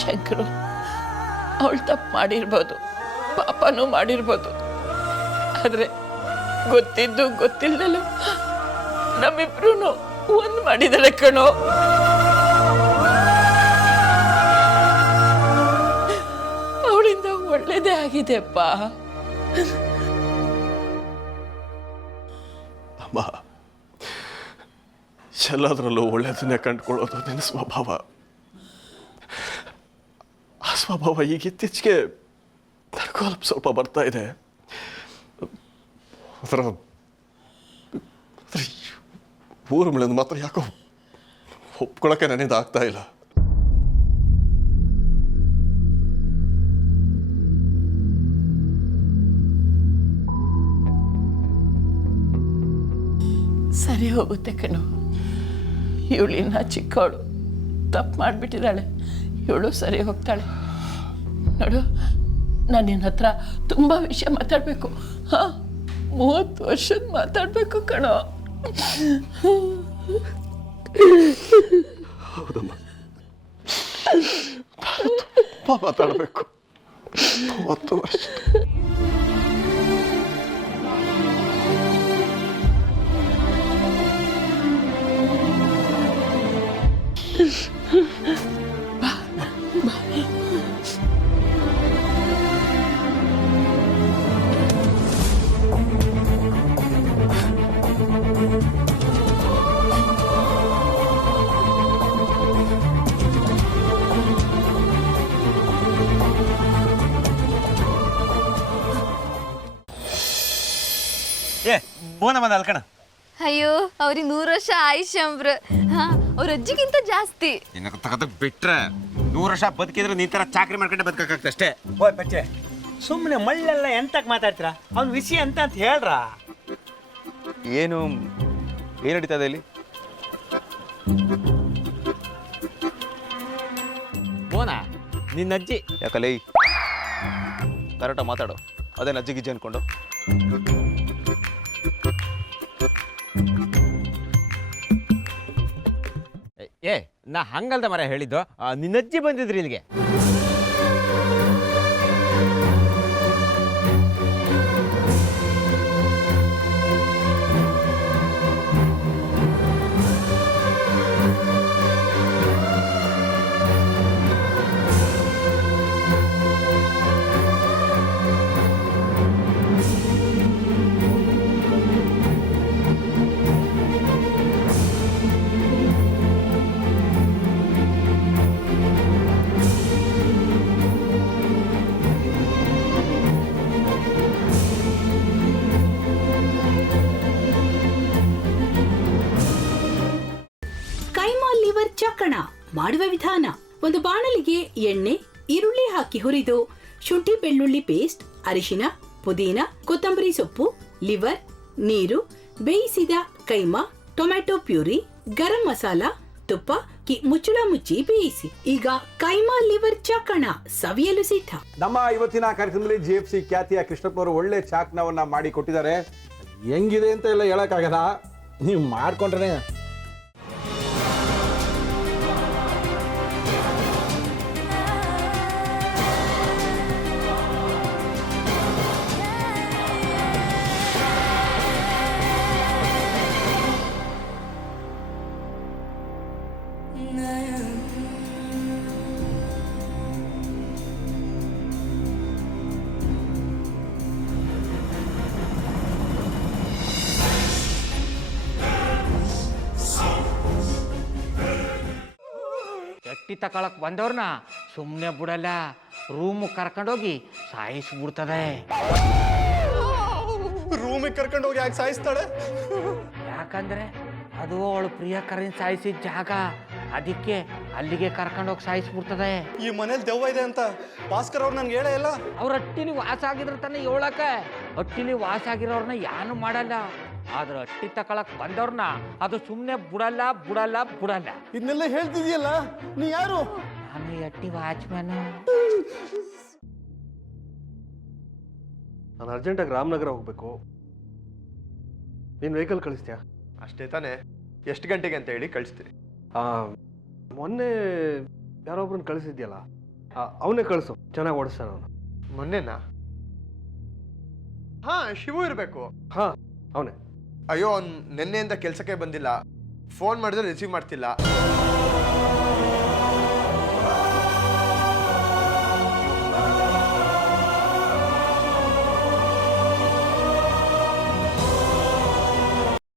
ಶಂಕರು ಅವಳು ತಪ್ಪು ಮಾಡಿರ್ಬೋದು, ಪಾಪನೂ ಮಾಡಿರ್ಬೋದು. ಆದರೆ ಗೊತ್ತಿದ್ದು ಗೊತ್ತಿಲ್ಲದಲ್ಲೂ ನಮ್ಮಿಬ್ರು ಒಂದು ಮಾಡಿದಾಳೆ ಕಣೋ. ಅವಳಿಂದ ಒಳ್ಳೇದೇ ಆಗಿದೆಪ್ಪ. ಅಮ್ಮ, ಎಲ್ಲದರಲ್ಲೂ ಒಳ್ಳೆಯದನ್ನೇ ಕಂಡುಕೊಳ್ಳೋದು ನಿನ್ನ ಸ್ವಭಾವ. ಆ ಸ್ವಭಾವ ಈಗ ಇತ್ತೀಚೆಗೆ ನನಗೂ ಸ್ವಲ್ಪ ಬರ್ತಾ ಇದೆ. ಅದರ ಊರು ಮೇಲಿಂದ ಮಾತ್ರ ಯಾಕೋ ಒಪ್ಕೊಳ್ಳೋಕೆ ನನ್ನಿಂದ ಆಗ್ತಾ ಇಲ್ಲ. ಸರಿ ಹೋಗುತ್ತೆ ಕಣೋ. ಇವಳಿನ್ನ ಚಿಕ್ಕವಳು, ತಪ್ಪು ಮಾಡಿಬಿಟ್ಟಿದ್ದಾಳೆ. ಇವಳು ಸರಿ ಹೋಗ್ತಾಳೆ. ನೋಡು, ನಾನು ನಿನ್ನ ಹತ್ರ ತುಂಬ ವಿಷಯ ಮಾತಾಡಬೇಕು. ಹಾಂ, 30 ವರ್ಷದ ಮಾತಾಡಬೇಕು ಕಣೋ. ಹೌದಮ್ಮ, ತುಂಬ ಮಾತಾಡಬೇಕು. 30 ವರ್ಷ. ಬೋನ ಬಂದ ಅಲ್ಕಣ. ಅಯ್ಯೋ, ಅವ್ರಿಗೆ 100 ವರ್ಷ ಆಯುಷ್ಯಂಬ್ರ. ಹಾ, ಅವ್ರ ಅಜ್ಜಿಗಿಂತ ಜಾಸ್ತಿ. ಬಿಟ್ರೆ 100 ವರ್ಷ ಬದುಕಿದ್ರೆ ನೀ ತರ ಚಾಕ್ರಿ ಮಾಡ್ಕೊಂಡೆ ಬದುಕಾಗ್ತದೆ ಅಷ್ಟೇ. ಓಯ್ ಬಚ್ಚೆ, ಸುಮ್ಮನೆ ಮಳ್ಳೆಲ್ಲ ಎಂತಕ್ಕೆ ಮಾತಾಡ್ತೀರಾ? ಅವ್ನ ವಿಷಯ ಅಂತ ಹೇಳ್ರ. ಏನು ನಡೀತಾ ಇದೆ ಇಲ್ಲಿ? ಬೋನ ನಿನ್ನ ಅಜ್ಜಿ ಯಾಕಲೇ ಕರೆಕ್ಟಾಗಿ ಮಾತಾಡು. ಅದೇನು ಅಜ್ಜಿ ಗಿಜ್ಜಿ ಅನ್ಕೊಂಡು? ನಾ ಹಂಗಲ್ದ ಮರ ಹೇಳಿದ್ದು. ನಿನ್ನಜ್ಜಿ ಬಂದಿದ್ರಿ ಇಲ್ಲಿಗೆ. ಚಕ್ಕಣ ಮಾಡುವ ವಿಧಾನ: ಒಂದು ಬಾಣಲಿಗೆ ಎಣ್ಣೆ, ಈರುಳ್ಳಿ ಹಾಕಿ ಹುರಿದು ಶುಂಠಿ ಬೆಳ್ಳುಳ್ಳಿ ಪೇಸ್ಟ್, ಅರಿಶಿನ, ಪುದೀನ, ಕೊತ್ತಂಬರಿ ಸೊಪ್ಪು, ಲಿವರ್, ನೀರು, ಬೇಯಿಸಿದ ಕೈಮಾ, ಟೊಮ್ಯಾಟೊ ಪ್ಯೂರಿ, ಗರಂ ಮಸಾಲ, ತುಪ್ಪ ಮುಚ್ಚಳ ಮುಚ್ಚಿ ಬೇಯಿಸಿ. ಈಗ ಕೈಮಾ ಲಿವರ್ ಚಾಕಣ ಸವಿಯಲು ಸಿದ್ಧ. ನಮ್ಮ ಇವತ್ತಿನ ಕಾರ್ಯಕ್ರಮದಲ್ಲಿ GFC ಖ್ಯಾತಿಯ ಕೃಷ್ಣಪ್ಪ ಅವರು ಒಳ್ಳೆ ಚಾಕ್ನವನ್ನ ಮಾಡಿ ಕೊಟ್ಟಿದ್ದಾರೆ. ಹೆಂಗಿದೆ ಅಂತ ಎಲ್ಲ ಹೇಳಕ್ಕಾಗಲ್ಲ, ನೀವು ಮಾಡ್ಕೊಂಡ್ರೆ. ಚಟ್ಟಿ ತಕೊಳಕ್ ಬಂದವ್ರನ್ನ ಸುಮ್ಮನೆ ಬಿಡಲ್ಲ, ರೂಮ್ ಕರ್ಕೊಂಡೋಗಿ ಸಾಯಿಸ್ಬಿಡ್ತದೆ. ರೂಮಿಗೆ ಕರ್ಕೊಂಡು ಹೋಗಿ ಯಾಕೆ ಸಾಯಿಸ್ತಾಳೆ? ಯಾಕಂದ್ರೆ ಅದು ಅವಳು ಪ್ರಿಯಕರನ್ ಸಾಯಿಸಿದ ಜಾಗ, ಅದಕ್ಕೆ ಅಲ್ಲಿಗೆ ಕರ್ಕೊಂಡೋಗಿ ಸಾಯಿಸ್ಬಿಡ್ತದೆ. ಈ ಮನೇಲಿ ದೆವ್ವ ಇದೆ ಅಂತ ಭಾಸ್ಕರ್ ಅವ್ರು ನನ್ಗೆ ಹೇಳೇ ಇಲ್ಲ. ಅವ್ರ ಹಟ್ಟಿಲಿ ವಾಸ ಆಗಿದ್ರೆ ತಾನೆ ಹೇಳಕ. ಹಟ್ಟಿಲಿ ವಾಸ ಆಗಿರೋರ್ನ ಯಾನು ಮಾಡಲ್ಲ, ಆದ್ರೆ ಹಟ್ಟಿ ತಕೊಳಕ್ ಬಂದವ್ರನ್ನ ಅದು ಸುಮ್ಮನೆ ಬಿಡಲ್ಲ ಬಿಡಲ್ಲ ಬಿಡಲ್ಲ. ಇದನ್ನೆಲ್ಲ ಹೇಳ್ತಿದ್ಯಲ್ಲ, ನೀ ಯಾರು? ನಾನು ಈ ಹಟ್ಟಿ ವಾಚ್ಮ್ಯಾನು. ನಾನು ಅರ್ಜೆಂಟಾಗಿ ರಾಮನಗರ ಹೋಗ್ಬೇಕು. ನೀನು ವೆಹಿಕಲ್ ಕಳಿಸ್ತೀಯಾ? ಅಷ್ಟೇ ತಾನೇ. ಎಷ್ಟು ಗಂಟೆಗೆ ಅಂತ ಹೇಳಿ ಕಳಿಸ್ತೀನಿ. ಮೊನ್ನೆ ಯಾರೊಬ್ರನ್ನ ಕಳಿಸಿದ್ಯಲ್ಲ, ಅವನೇ ಕಳಿಸು, ಚೆನ್ನಾಗಿ ಓಡಿಸ್ತಾನ ಅವನು. ಮೊನ್ನೆನಾ? ಹಾ, ಶಿವು ಇರಬೇಕು. ಹಾಂ, ಅವನೇ. ಅಯ್ಯೋ, ಅವ್ನು ನಿನ್ನೆಯಿಂದ ಕೆಲಸಕ್ಕೆ ಬಂದಿಲ್ಲ. ಫೋನ್ ಮಾಡಿದ್ರೆ ರಿಸೀವ್ ಮಾಡ್ತಿಲ್ಲ.